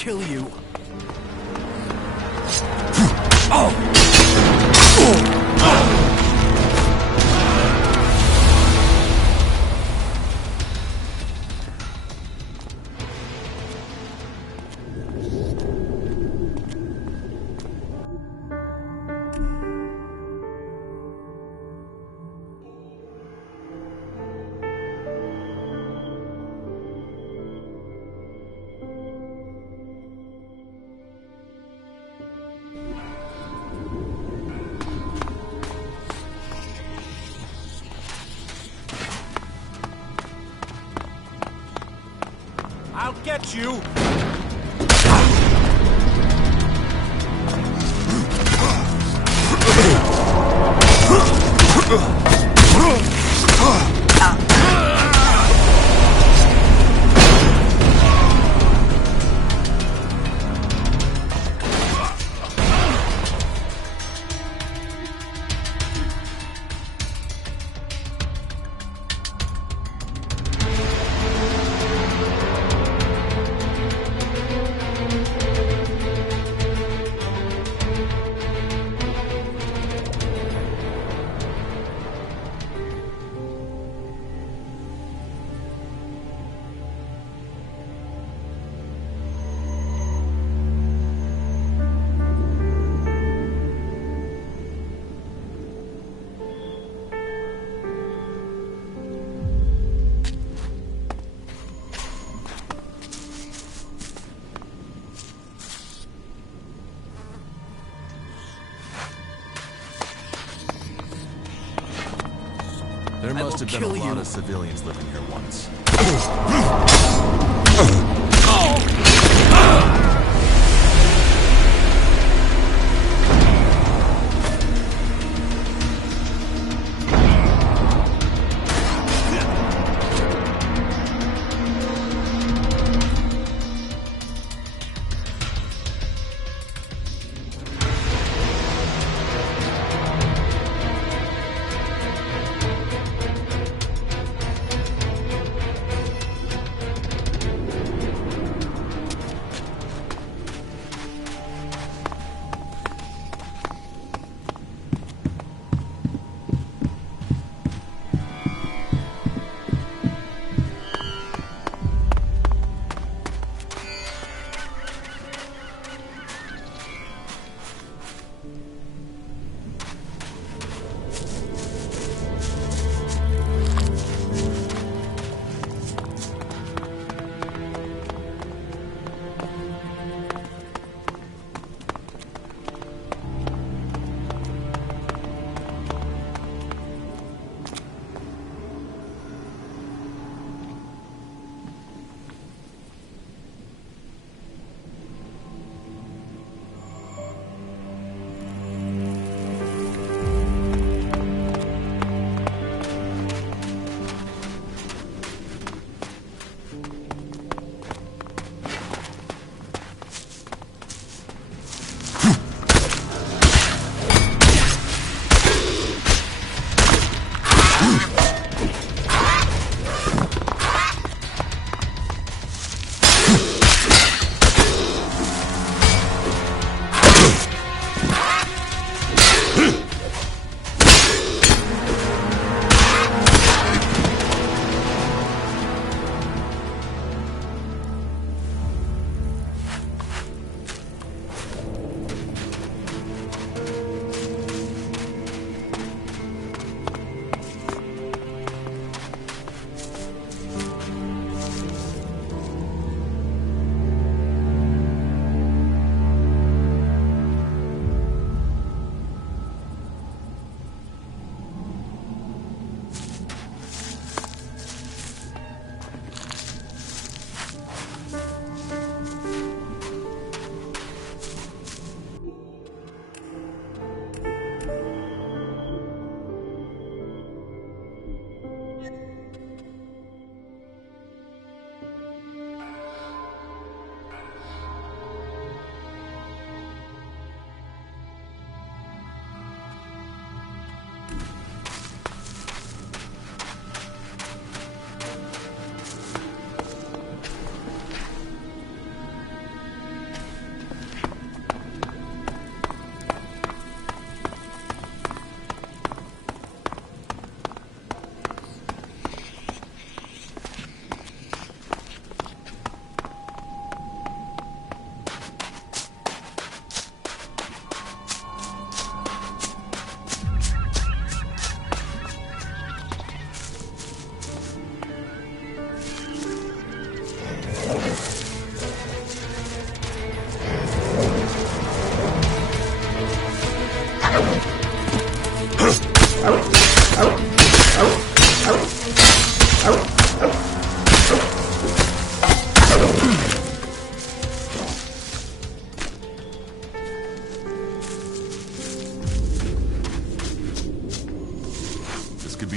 kill you. I'll get you! There must have been a lot of civilians living here once.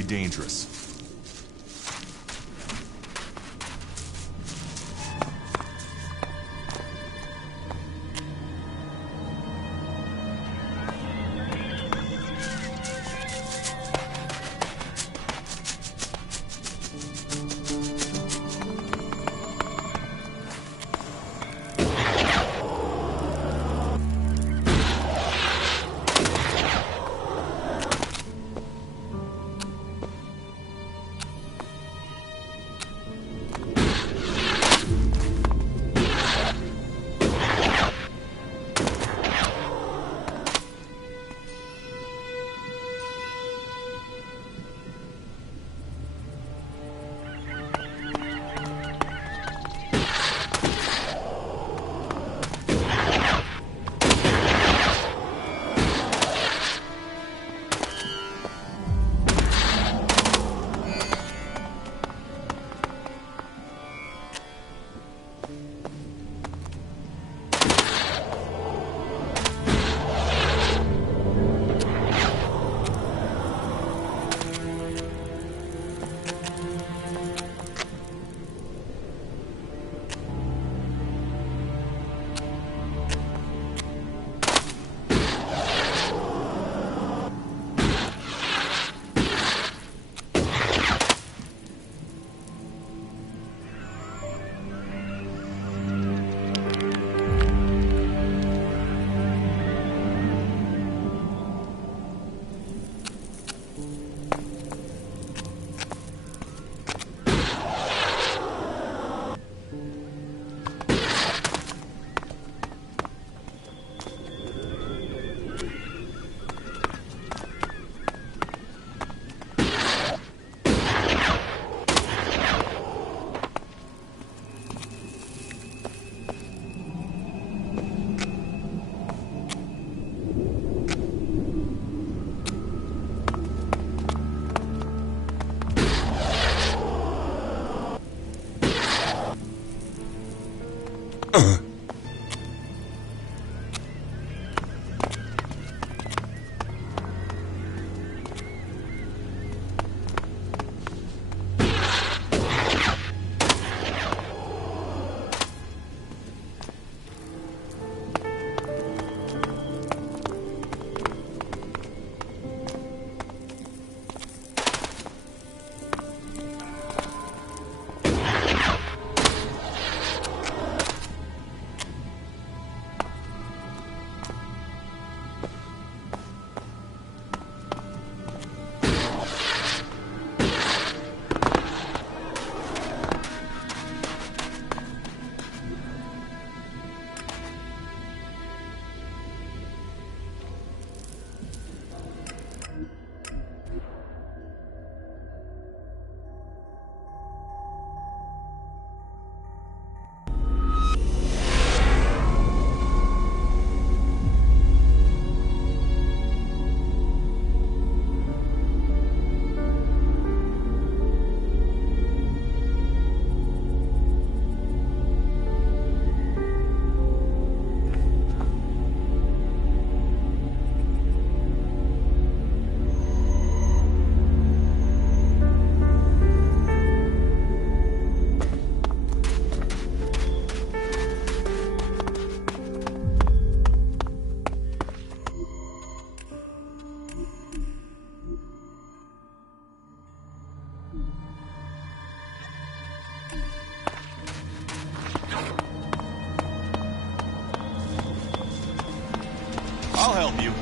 be dangerous. I'll help you.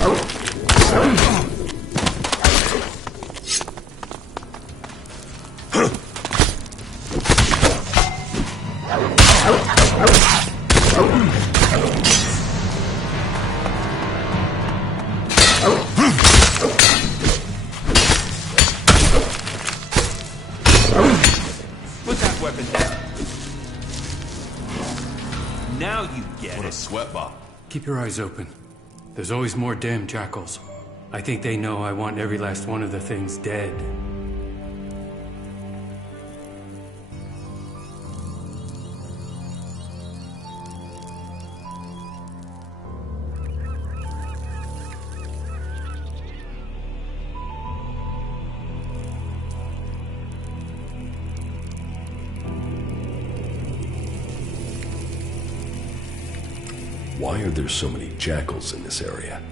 Put that weapon down. Now you get What a it. sweat ball. Keep your eyes open. There's always more damn jackals. I think they know I want every last one of the things dead. Why are there so many jackals in this area?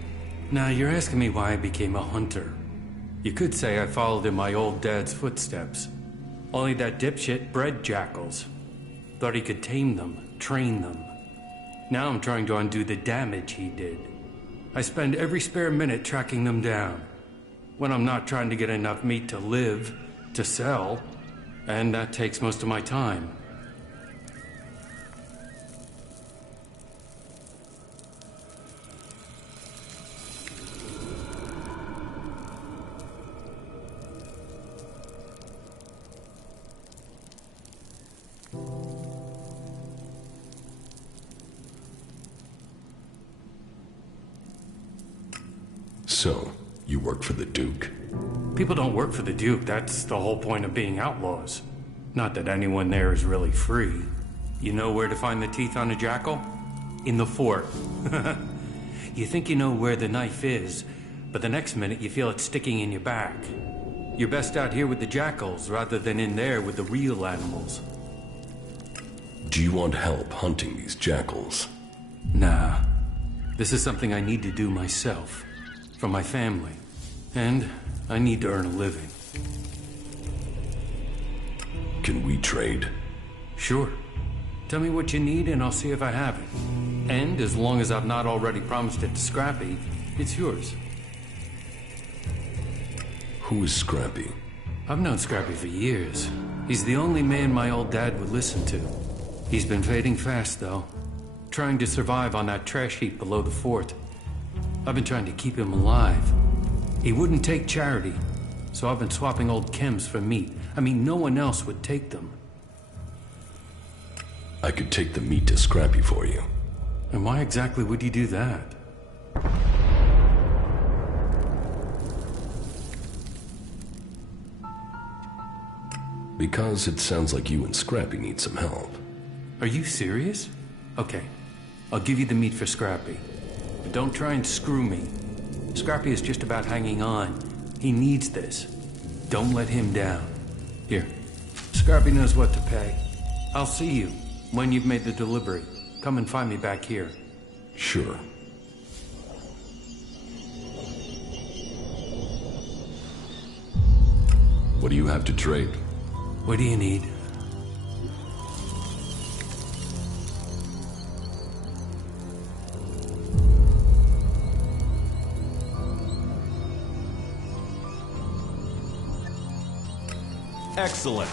Now, you're asking me why I became a hunter. You could say I followed in my old dad's footsteps. Only that dipshit bred jackals. Thought he could tame them, train them. Now I'm trying to undo the damage he did. I spend every spare minute tracking them down. When I'm not trying to get enough meat to live, to sell, and that takes most of my time. So, you work for the Duke? People don't work for the Duke. That's the whole point of being outlaws. Not that anyone there is really free. You know where to find the teeth on a jackal? In the fort. You think you know where the knife is, but the next minute you feel it sticking in your back. You're best out here with the jackals rather than in there with the real animals. Do you want help hunting these jackals? Nah. This is something I need to do myself. For my family. And I need to earn a living. Can we trade? Sure. Tell me what you need and I'll see if I have it. And as long as I've not already promised it to Scrappy, it's yours. Who is Scrappy? I've known Scrappy for years. He's the only man my old dad would listen to. He's been fading fast, though. Trying to survive on that trash heap below the fort. I've been trying to keep him alive. He wouldn't take charity, so I've been swapping old chems for meat. I mean, no one else would take them. I could take the meat to Scrappy for you. And why exactly would you do that? Because it sounds like you and Scrappy need some help. Are you serious? Okay, I'll give you the meat for Scrappy. But don't try and screw me. Scrappy is just about hanging on. He needs this. Don't let him down. Here, Scrappy knows what to pay. I'll see you when you've made the delivery. Come and find me back here. Sure. What do you have to trade? What do you need? Excellent.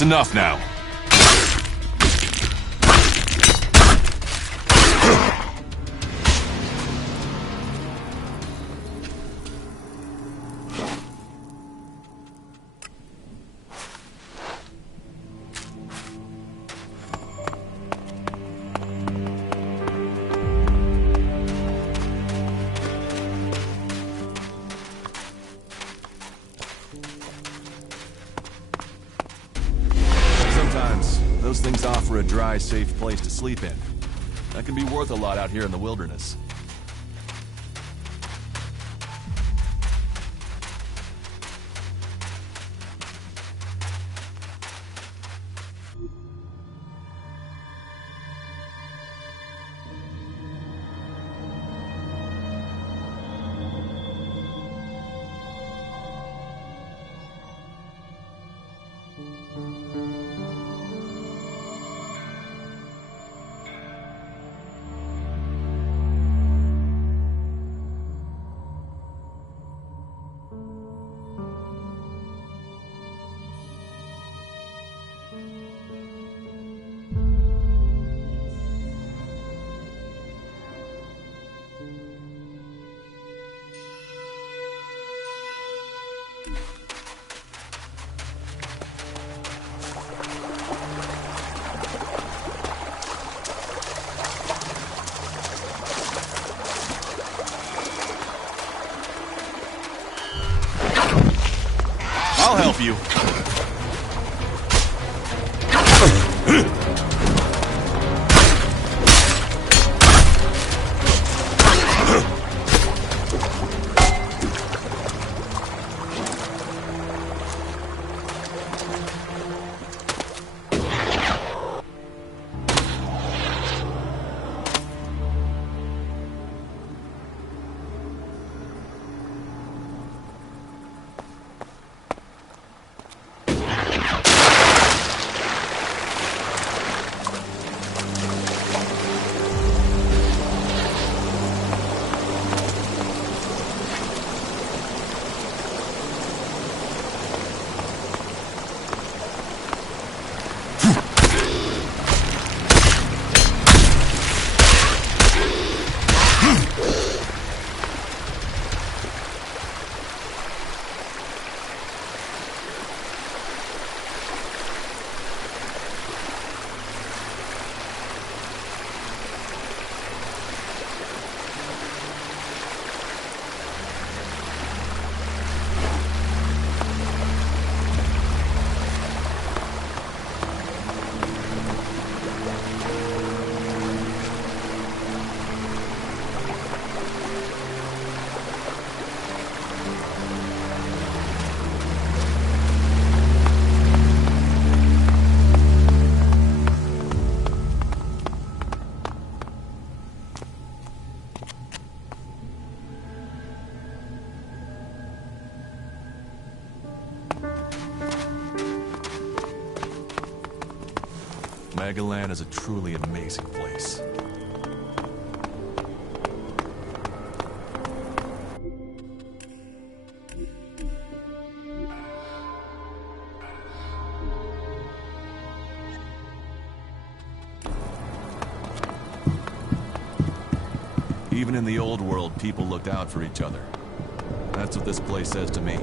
That's enough now. Those things offer a dry, safe place to sleep in. That can be worth a lot out here in the wilderness. I'll help you. Magalan is a truly amazing place. Even in the old world, people looked out for each other. That's what this place says to me.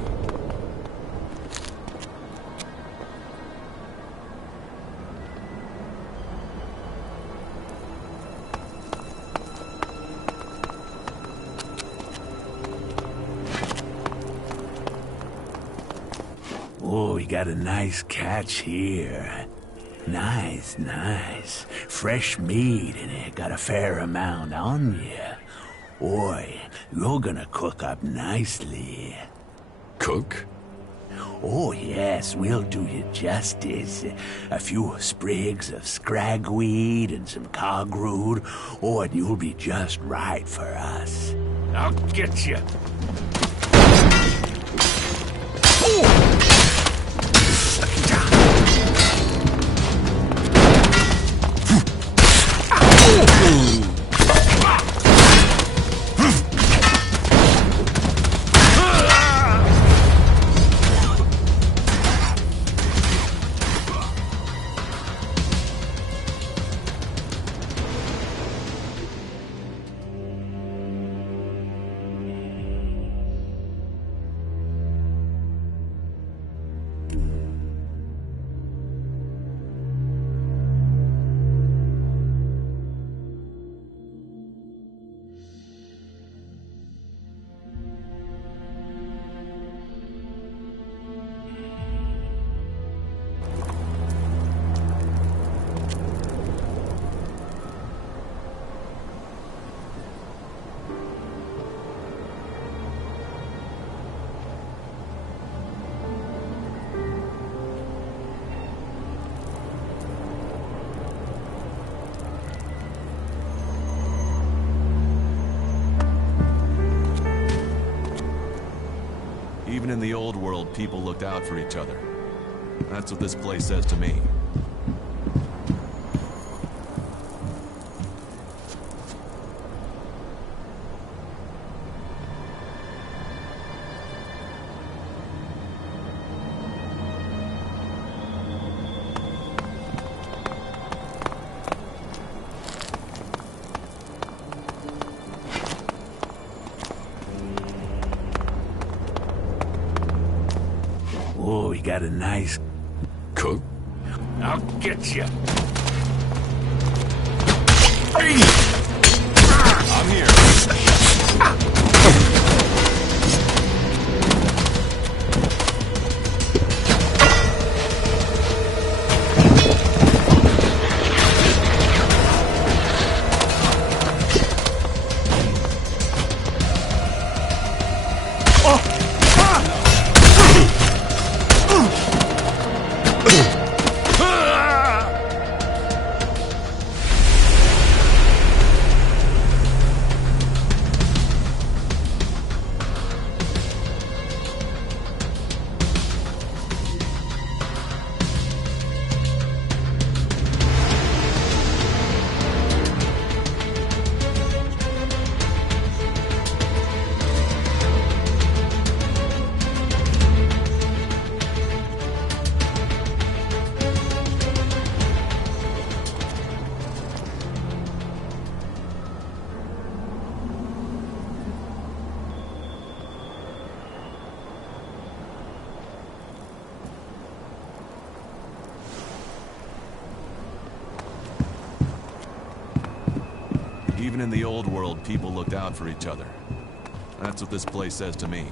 Oh, we got a nice catch here. Nice, nice. Fresh meat, and it got a fair amount on you. Boy, you're gonna cook up nicely. Cook? Oh, yes, we'll do you justice. A few sprigs of scragweed and some cogroot. Oh, and you'll be just right for us. I'll get you. Even in the old world, people looked out for each other. That's what this place says to me. Oh, we got a nice... Cook? I'll get you. I'm here. Even in the old world, people looked out for each other. That's what this place says to me.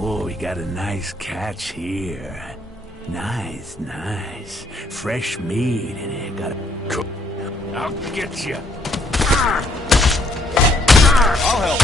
Oh, we got a nice catch here. Nice, nice. Fresh meat in it. Got a cook. I'll get you. I'll help.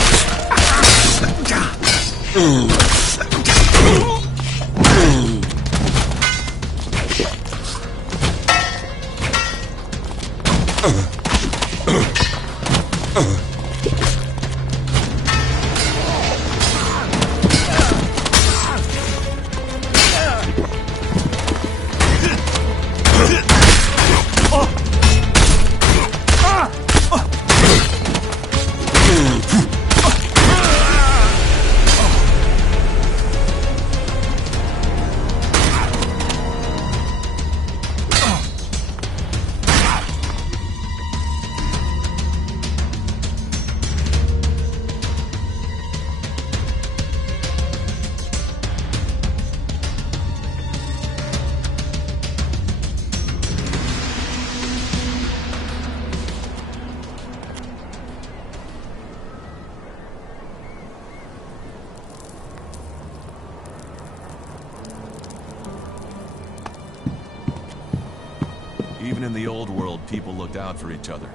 Even in the old world, people looked out for each other.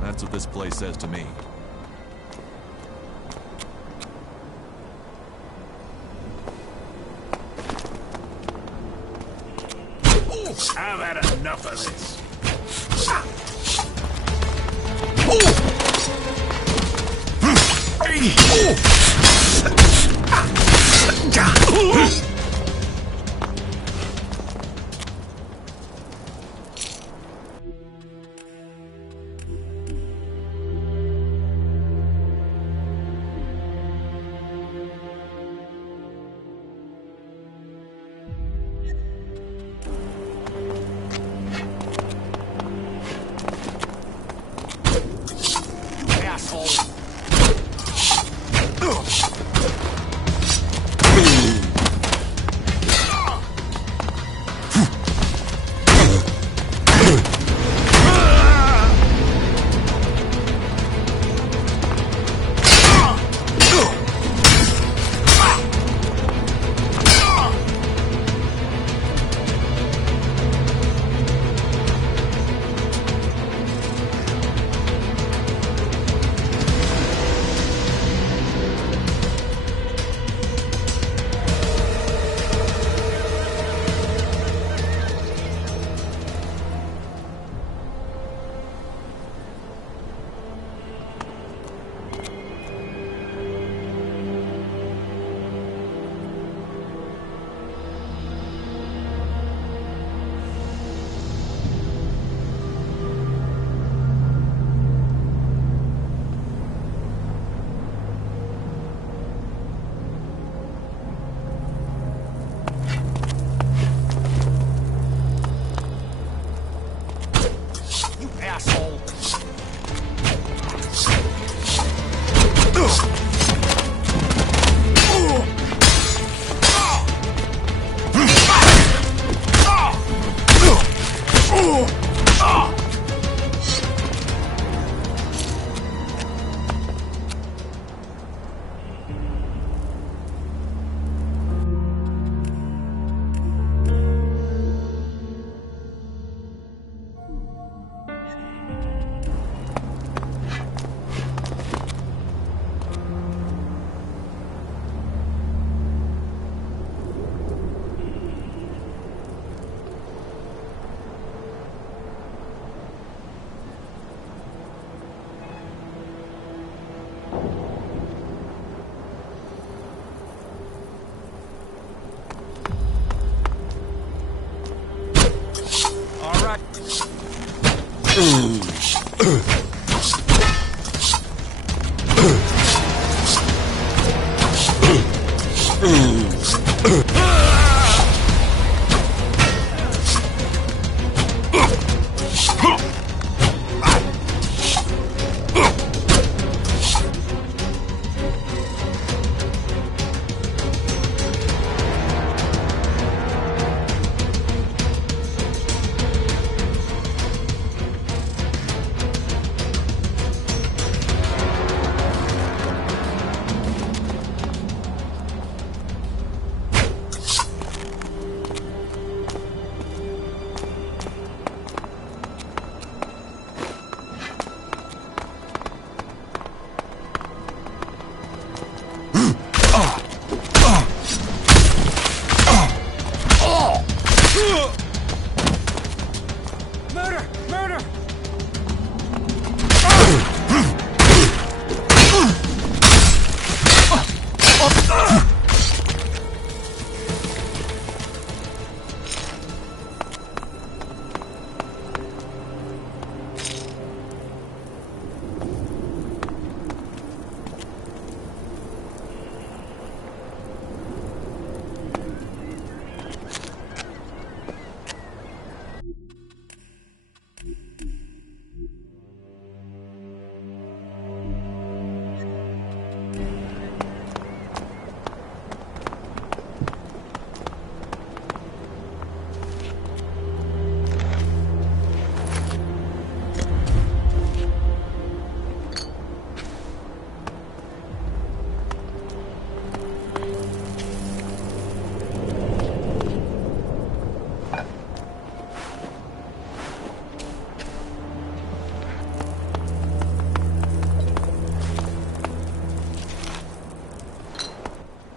That's what this place says to me. I've had enough of this.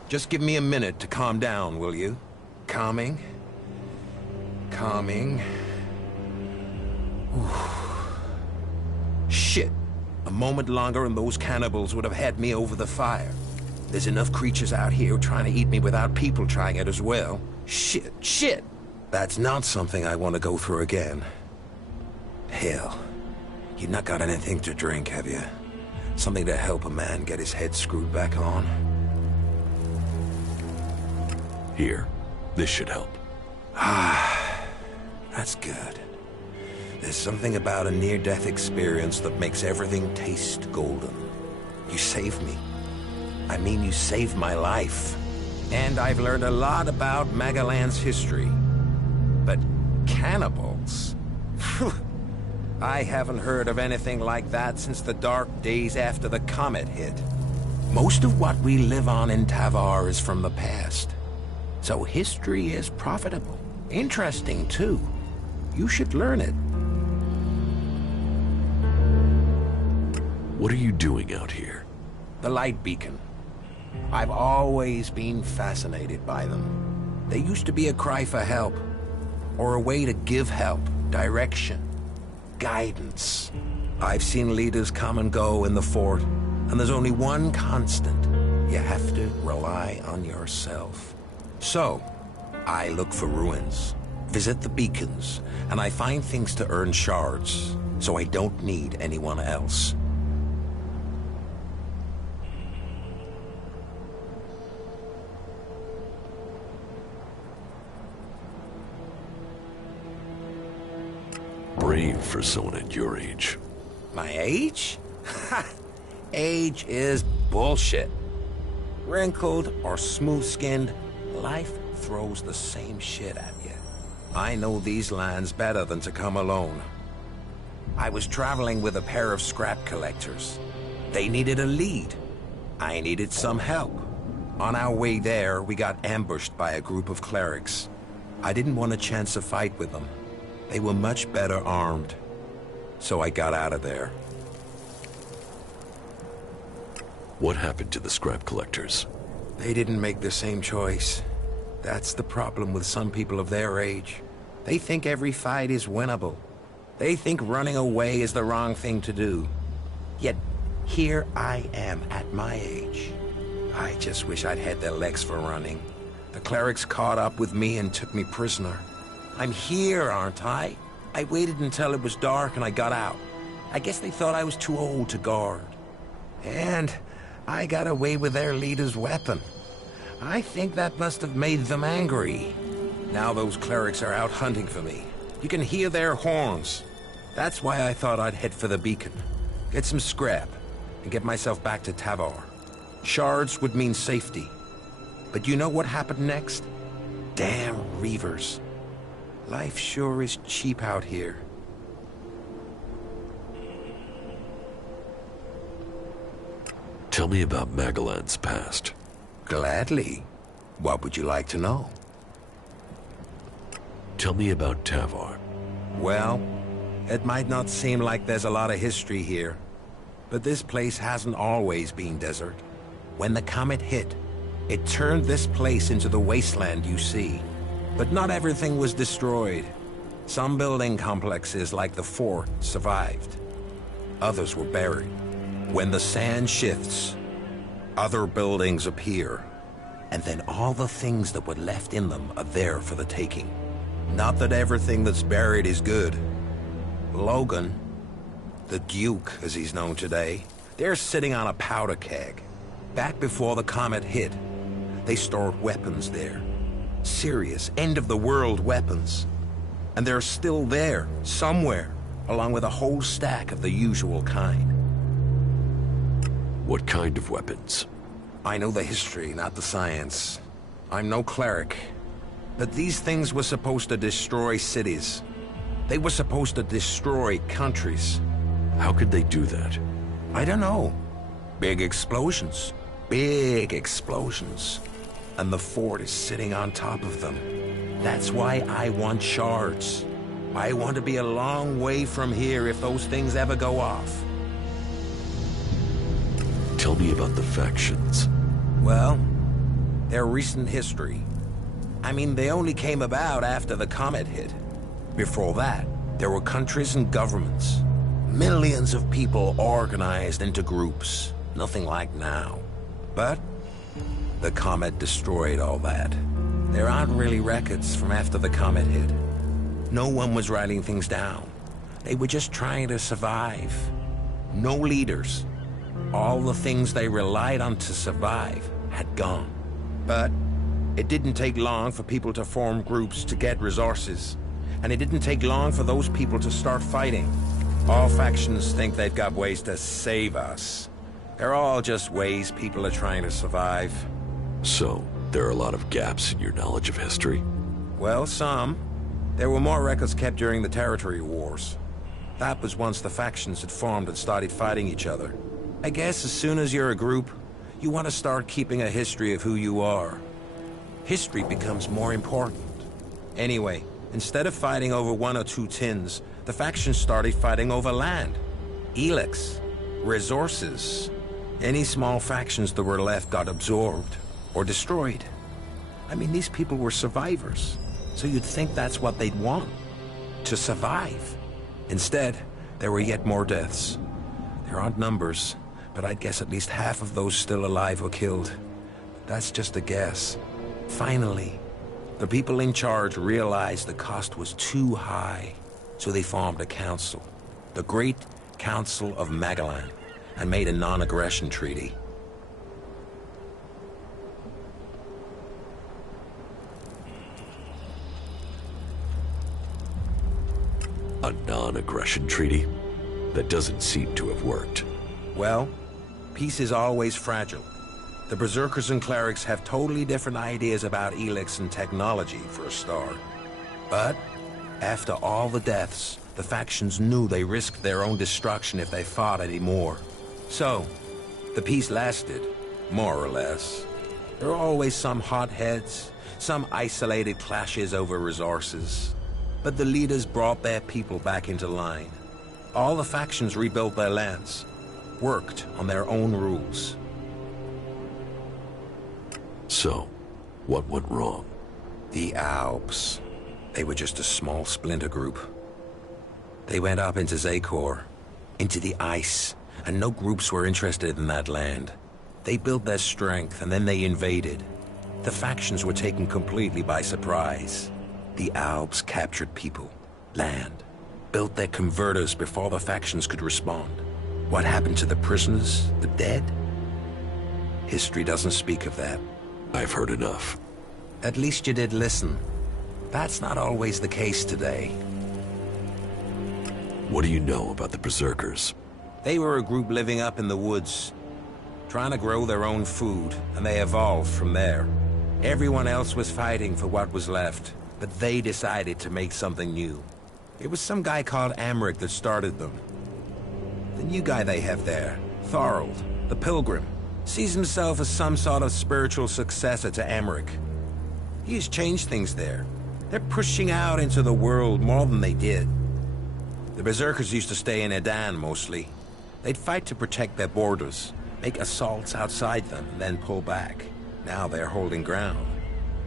Just give me a minute to calm down, will you? Calming. Calming. Whew. Shit. A moment longer and those cannibals would have had me over the fire. There's enough creatures out here trying to eat me without people trying it as well. Shit. That's not something I want to go through again. Hell. You've not got anything to drink, have you? Something to help a man get his head screwed back on? Here. This should help. That's good. There's something about a near-death experience that makes everything taste golden. You saved me. I mean, you saved my life. And I've learned a lot about Magaland's history. But cannibals? I haven't heard of anything like that since the dark days after the comet hit. Most of what we live on in Tavar is from the past. So history is profitable. Interesting, too. You should learn it. What are you doing out here? The light beacon. I've always been fascinated by them. They used to be a cry for help. Or a way to give help, direction, guidance. I've seen leaders come and go in the fort, and there's only one constant. You have to rely on yourself. So, I look for ruins, visit the beacons, and I find things to earn shards, so I don't need anyone else. Brave for someone at your age. My age? Age is bullshit. Wrinkled or smooth-skinned, life throws the same shit at you. I know these lands better than to come alone. I was traveling with a pair of scrap collectors. They needed a lead. I needed some help. On our way there, we got ambushed by a group of clerics. I didn't want a chance to fight with them. They were much better armed. So I got out of there. What happened to the scrap collectors? They didn't make the same choice. That's the problem with some people of their age. They think every fight is winnable. They think running away is the wrong thing to do. Yet, here I am at my age. I just wish I'd had their legs for running. The clerics caught up with me and took me prisoner. I'm here, aren't I? I waited until it was dark and I got out. I guess they thought I was too old to guard. And I got away with their leader's weapon. I think that must have made them angry. Now those clerics are out hunting for me. You can hear their horns. That's why I thought I'd head for the beacon. Get some scrap, and get myself back to Tavar. Shards would mean safety. But you know what happened next? Damn Reavers. Life sure is cheap out here. Tell me about Magellan's past. Gladly. What would you like to know? Tell me about Tavar. Well, it might not seem like there's a lot of history here, but this place hasn't always been desert. When the comet hit, it turned this place into the wasteland you see. But not everything was destroyed. Some building complexes, like the fort, survived. Others were buried. When the sand shifts, other buildings appear. And then all the things that were left in them are there for the taking. Not that everything that's buried is good. Logan, the Duke as he's known today, they're sitting on a powder keg. Back before the comet hit, they stored weapons there. Serious, end-of-the-world weapons. And they're still there, somewhere, along with a whole stack of the usual kind. What kind of weapons? I know the history, not the science. I'm no cleric. But these things were supposed to destroy cities. They were supposed to destroy countries. How could they do that? I don't know. Big explosions. Big explosions. And the fort is sitting on top of them. That's why I want shards. I want to be a long way from here if those things ever go off. Tell me about the factions. Well, they're recent history. I mean, they only came about after the comet hit. Before that, there were countries and governments. Millions of people organized into groups. Nothing like now. But the comet destroyed all that. There aren't really records from after the comet hit. No one was writing things down. They were just trying to survive. No leaders. All the things they relied on to survive had gone. But it didn't take long for people to form groups to get resources. And it didn't take long for those people to start fighting. All factions think they've got ways to save us. They're all just ways people are trying to survive. So, there are a lot of gaps in your knowledge of history? Well, some. There were more records kept during the territory wars. That was once the factions had formed and started fighting each other. I guess as soon as you're a group, you want to start keeping a history of who you are. History becomes more important. Anyway, instead of fighting over 1 or 2 tins, the factions started fighting over land. Elex. Resources. Any small factions that were left got absorbed or destroyed. I mean, these people were survivors, so you'd think that's what they'd want. To survive. Instead, there were yet more deaths. There aren't numbers, but I'd guess at least half of those still alive were killed. That's just a guess. Finally, the people in charge realized the cost was too high, so they formed a council, the Great Council of Magellan, and made a non-aggression treaty. A non-aggression treaty? That doesn't seem to have worked. Well, peace is always fragile. The Berserkers and Clerics have totally different ideas about Elex and technology, for a start. But, after all the deaths, the factions knew they risked their own destruction if they fought anymore. So, the peace lasted, more or less. There are always some hotheads, some isolated clashes over resources. But the leaders brought their people back into line. All the factions rebuilt their lands, worked on their own rules. So, what went wrong? The Alps. They were just a small splinter group. They went up into Zakor, into the ice, and no groups were interested in that land. They built their strength, and then they invaded. The factions were taken completely by surprise. The Alps captured people, land, built their converters before the factions could respond. What happened to the prisoners, the dead? History doesn't speak of that. I've heard enough. At least you did listen. That's not always the case today. What do you know about the Berserkers? They were a group living up in the woods, trying to grow their own food, and they evolved from there. Everyone else was fighting for what was left, but they decided to make something new. It was some guy called Amric that started them. The new guy they have there, Thorold, the Pilgrim, sees himself as some sort of spiritual successor to Amric. He has changed things there. They're pushing out into the world more than they did. The Berserkers used to stay in Edan mostly. They'd fight to protect their borders, make assaults outside them, and then pull back. Now they're holding ground.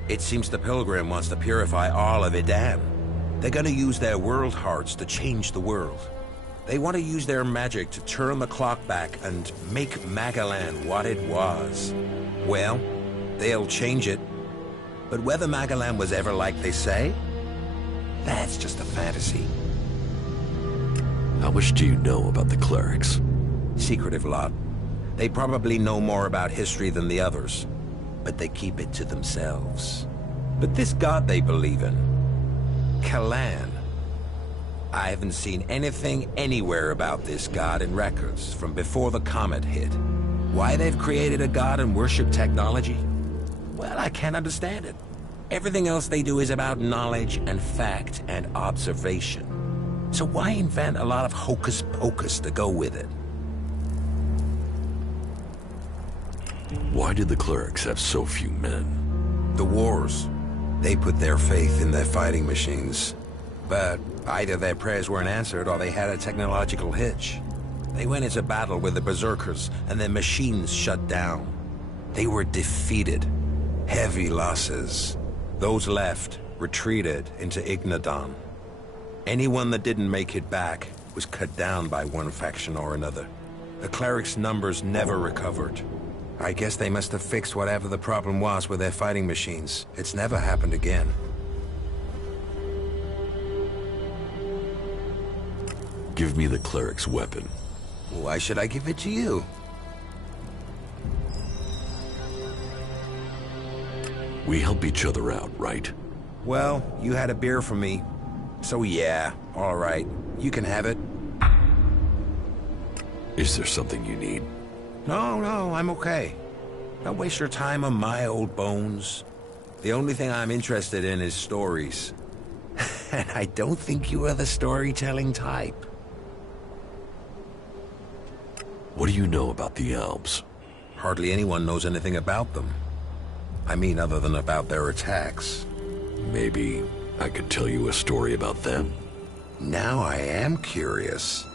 It seems the Pilgrim wants to purify all of Edan. They're gonna use their world hearts to change the world. They want to use their magic to turn the clock back and make Magalan what it was. Well, they'll change it. But whether Magalan was ever like they say, that's just a fantasy. How much do you know about the clerics? Secretive lot. They probably know more about history than the others, but they keep it to themselves. But this god they believe in, Kalan, I haven't seen anything anywhere about this god in records from before the comet hit. Why they've created a god and worship technology? Well, I can't understand it. Everything else they do is about knowledge and fact and observation. So why invent a lot of hocus pocus to go with it? Why did the clerics have so few men? The wars. They put their faith in their fighting machines. But either their prayers weren't answered or they had a technological hitch. They went into battle with the Berserkers and their machines shut down. They were defeated. Heavy losses. Those left retreated into Ignadon. Anyone that didn't make it back was cut down by one faction or another. The clerics' numbers never recovered. I guess they must have fixed whatever the problem was with their fighting machines. It's never happened again. Give me the cleric's weapon. Why should I give it to you? We help each other out, right? Well, you had a beer from me. So yeah, all right. You can have it. Is there something you need? No, I'm okay. Don't waste your time on my old bones. The only thing I'm interested in is stories. And I don't think you are the storytelling type. What do you know about the Alps? Hardly anyone knows anything about them. I mean, other than about their attacks. Maybe I could tell you a story about them. Now I am curious.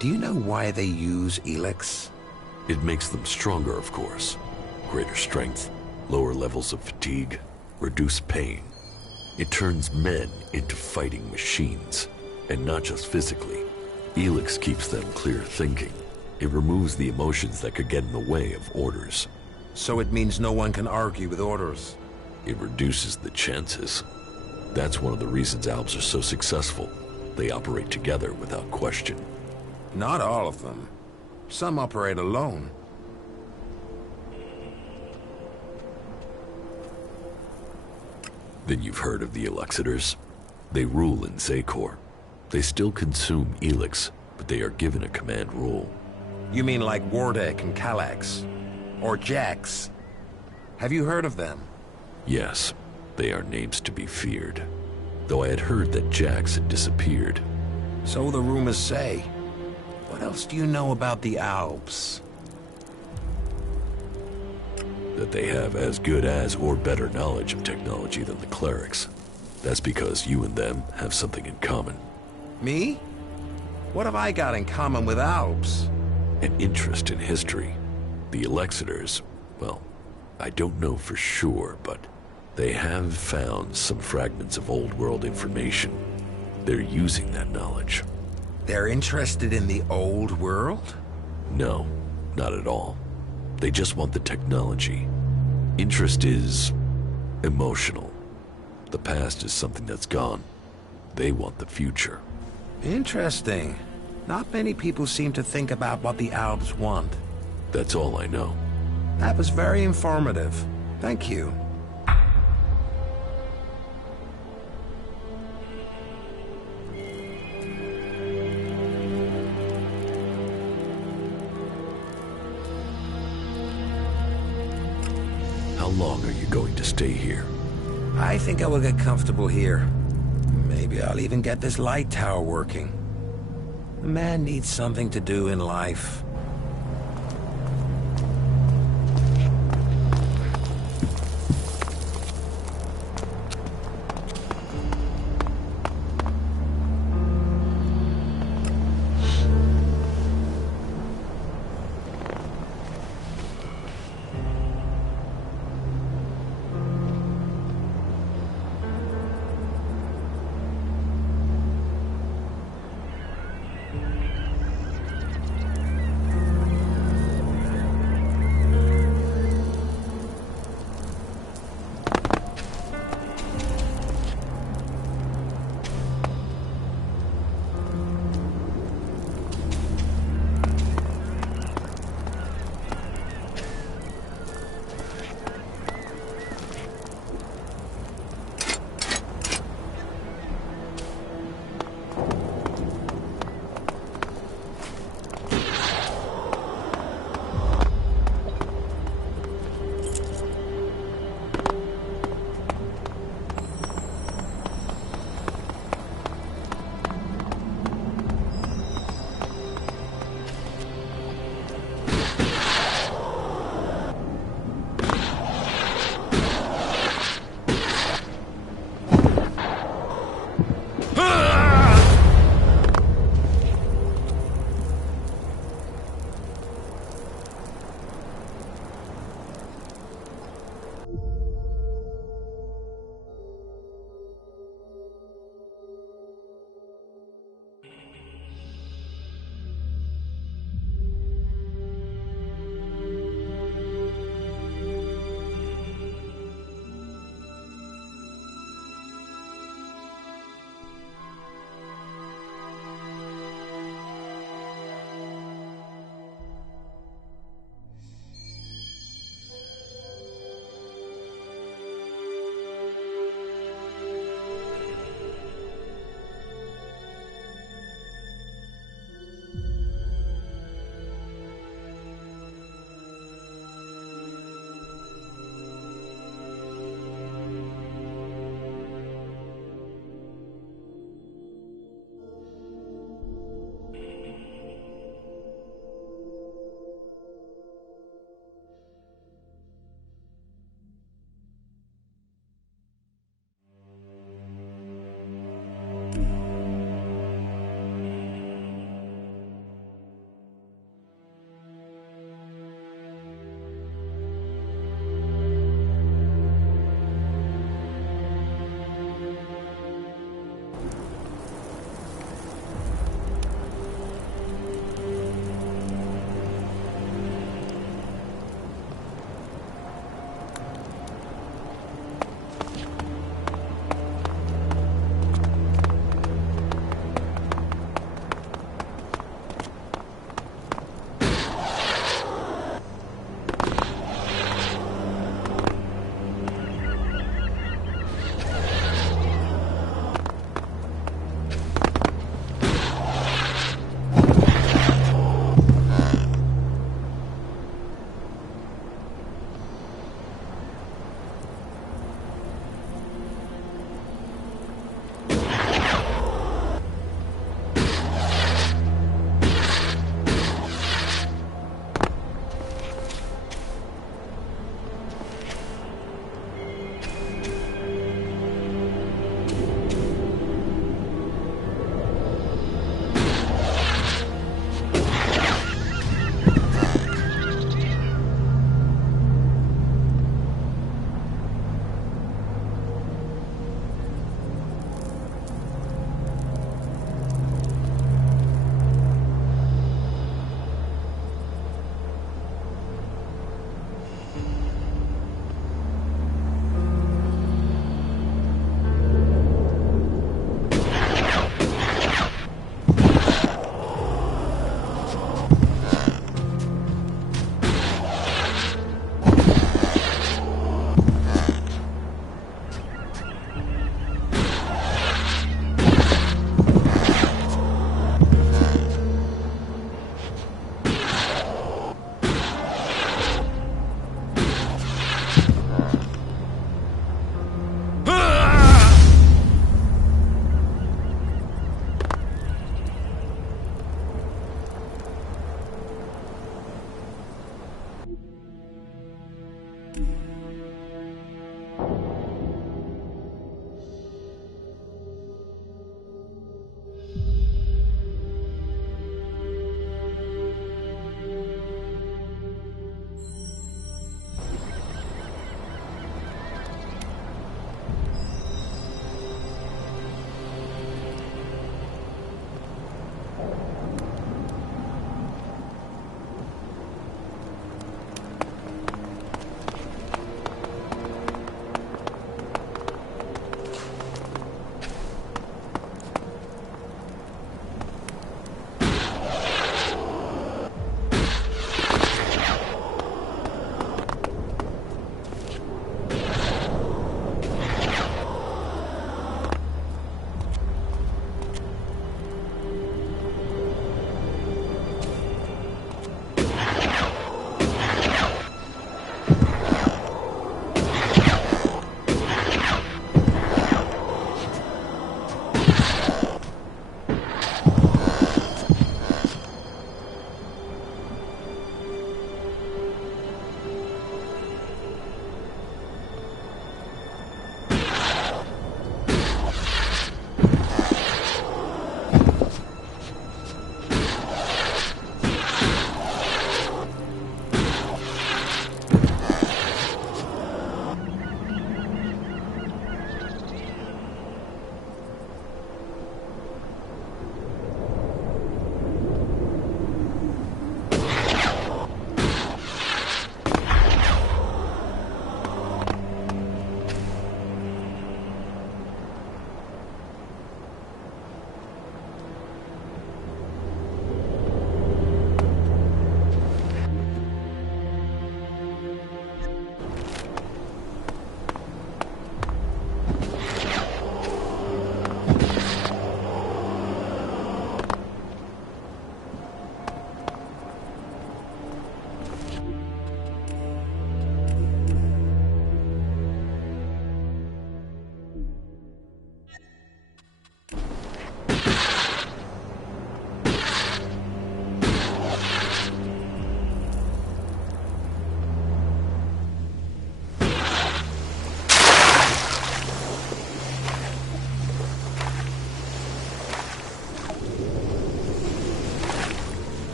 Do you know why they use Elex? It makes them stronger, of course. Greater strength, lower levels of fatigue, reduced pain. It turns men into fighting machines, and not just physically. Elex keeps them clear thinking. It removes the emotions that could get in the way of orders. So it means no one can argue with orders. It reduces the chances. That's one of the reasons Alps are so successful. They operate together without question. Not all of them. Some operate alone. Then you've heard of the Elexitors? They rule in Zakor. They still consume Elex, but they are given a command role. You mean like Wardek and Kallax? Or Jax? Have you heard of them? Yes, they are names to be feared. Though I had heard that Jax had disappeared. So the rumors say. What else do you know about the Alps? That they have as good as or better knowledge of technology than the clerics. That's because you and them have something in common. Me? What have I got in common with Alps? An interest in history. The Elexitors, well, I don't know for sure, but they have found some fragments of old world information. They're using that knowledge. They're interested in the old world? No, not at all. They just want the technology. Interest is emotional. The past is something that's gone. They want the future. Interesting. Not many people seem to think about what the Alps want. That's all I know. That was very informative. Thank you. How long are you going to stay here? I think I will get comfortable here. Maybe I'll even get this light tower working. The man needs something to do in life.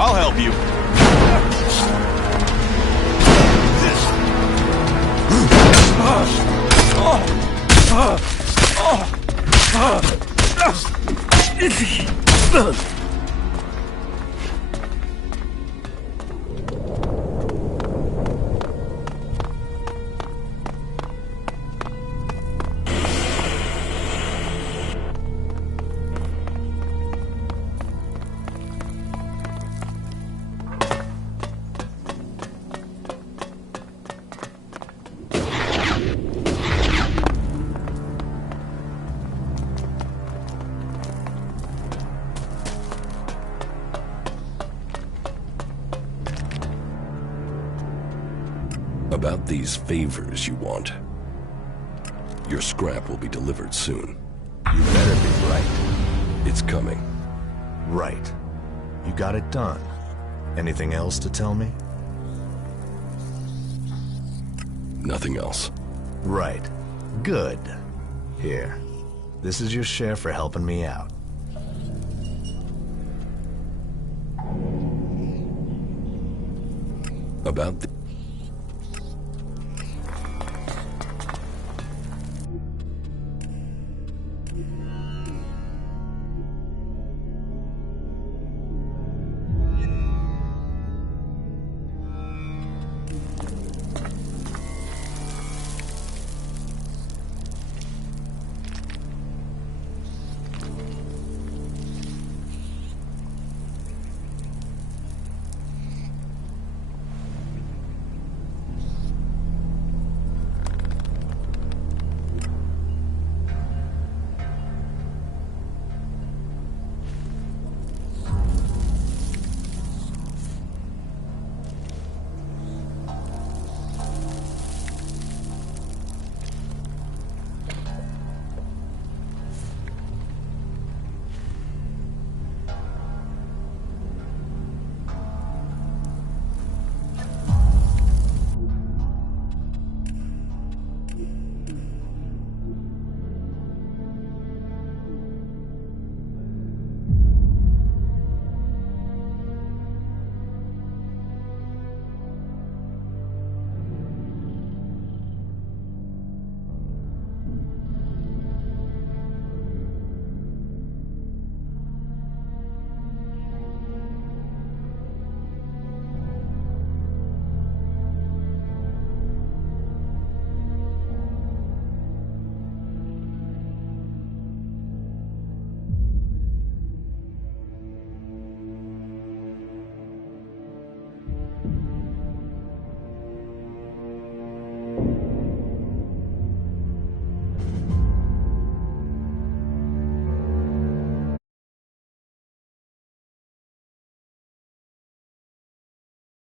I'll help you. About these favors you want. Your scrap will be delivered soon. You better be right. It's coming. Right. You got it done. Anything else to tell me? Nothing else. Right. Good. Here. This is your share for helping me out. About